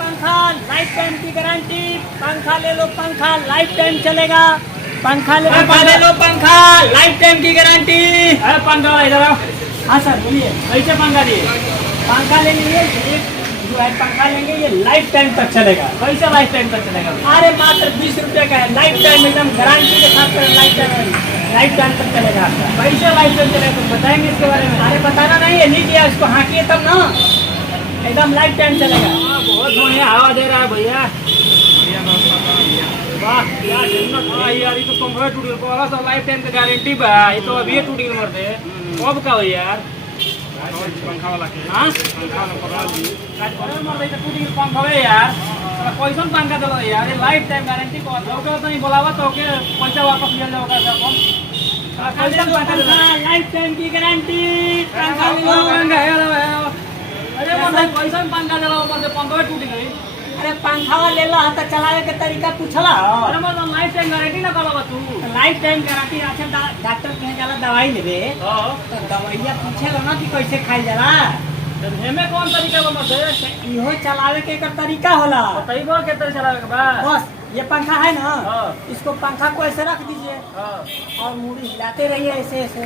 पंखा life time की guarantee. पंखा ले लो, पंखा लाइफ टाइम चलेगा। पंखा ले लो, पंखा लाइफ टाइम की गारंटी। पंखा इधर आओ। हाँ सर बोलिए। कैसे पंखा दिए? पंखा लेंगे ये जो है पंखा लेंगे ये लाइफ टाइम तक चलेगा। कैसे लाइफ टाइम तक चलेगा? अरे मात्र 20 रुपये का है, लाइफ टाइम एकदम गारंटी के साथ लाइफ टाइम तक चलेगा आपका। कैसे लाइफ टाइम चलेगा कुछ बताएंगे इसके बारे में? अरे बताना नहीं है, लीजिए इसको हाँकिए तब ना, एकदम लाइफ टाइम चलेगा। बहुत बढ़िया हवा दे रहा है भैया। वाह क्या जन्नत है यार। ये तो पंखा टूट गया सब लाइफ टाइम का गारंटी बा। ये तो अभी टूट गया मरते कब का हो यार। पंखा वाला के हां पंखा वाला पकड़ा दी आज पर मर गई तो टूट गया पंखा है यार। कैसन पंखा दलो यार? ये लाइफ टाइम गारंटी को लोगे तो नहीं बोलावा तो के पैसा वापस ले जाओगा सब हम। कैसन पंखा लाइफ टाइम की गारंटी। पंखा अरे मतलब कैसन पंखा दलो ऊपर से पंखा टूट गई। अरे पंखा ले लो तो चलावे के तरीका पूछला। अरे मतलब लाइफ टाइम गारंटी ना करवा तू। Life time guarantee. अच्छा डॉक्टर कहे जाला दवाई लेबे हां तो दवाइया पूछेला ना कि कैसे खाई जाला। तो हमें कौन तरीका बता दे? इहो चलावे के एकर तरीका होला। बताइबो के तरह चलावे के बा। बस ये पंखा है ना, हाँ। इसको पंखा को ऐसे रख दीजिए हां और मुड़ी हिलाते रहिए ऐसे ऐसे।